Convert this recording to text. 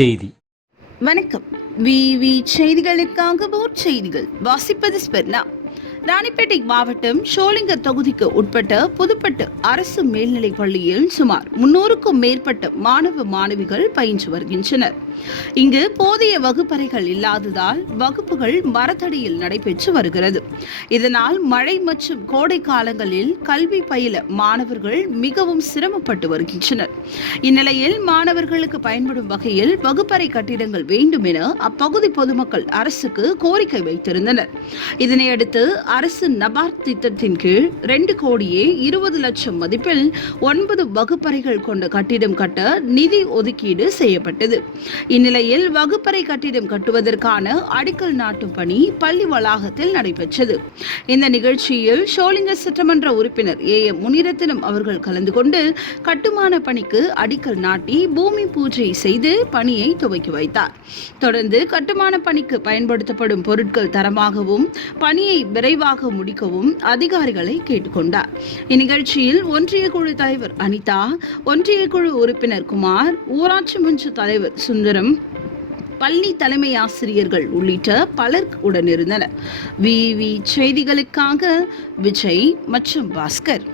செய்தி. வணக்கம். விவி செய்திகளுக்காக போர் செய்திகள். வாசிப்பது ஸ்பெர்னா. ராணிப்பேட்டை மாவட்டம் ஷோலிங்க தொகுதிக்கு உட்பட்ட புதுப்பட்டு அரசு மேல்நிலைப் பள்ளியில் சுமார் முன்னூறுக்கும் மேற்பட்ட மாணவ மாணவிகள் பயின்று வருகின்றனர். இங்கு போதிய வகுப்பறைகள் இல்லாததால் வகுப்புகள் மரத்தடியில் நடைபெற்று வருகிறது. இதனால் மழை மற்றும் கோடை காலங்களில் கல்வி பயில மாணவர்கள் மிகவும் சிரமப்பட்டு வருகின்றனர். இந்நிலையில் மாணவர்களுக்கு பயன்படும் வகையில் வகுப்பறை கட்டிடங்கள் வேண்டும் என அப்பகுதி பொதுமக்கள் அரசுக்கு கோரிக்கை வைத்திருந்தனர். இதனையடுத்து அரசு நபார்ட் திட்டத்தின் கீழ் ரெண்டு கோடியே இருபது லட்சம் மதிப்பில் ஒன்பது வகுப்பறைகள் கொண்ட கட்டிடம் கட்ட நிதி ஒதுக்கீடு செய்யப்பட்டது. இந்நிலையில் வகுப்பறை கட்டிடம் கட்டுவதற்கான அடிக்கல் நாட்டும் பணி பள்ளி வளாகத்தில் நடைபெற்றது. இந்த நிகழ்ச்சியில் ஷோலிங்க சட்டமன்ற உறுப்பினர் ஏ. எம். முனிரத்தினம் அவர்கள் கலந்து கொண்டு கட்டுமான பணிக்கு அடிக்கல் நாட்டி பூமி பூஜை செய்து பணியை துவக்கி வைத்தார். தொடர்ந்து கட்டுமான பணிக்கு பயன்படுத்தப்படும் பொருட்கள் தரமாகவும் பணியை விரைவாக முடிக்கவும் அதிகாரிகளை கேட்டுக்கொண்டார். இந்நிகழ்ச்சியில் ஒன்றிய குழு தலைவர் அனிதா ஒன்றிய குழு உறுப்பினர் குமார் ஊராட்சி மன்ற தலைவர் சுந்தரம் பள்ளி தலைமை ஆசிரியர்கள் உள்ளிட்ட பலர் உடனிருந்தனர். விவி செய்திகளுக்காக விஜய் மற்றும் பாஸ்கர்.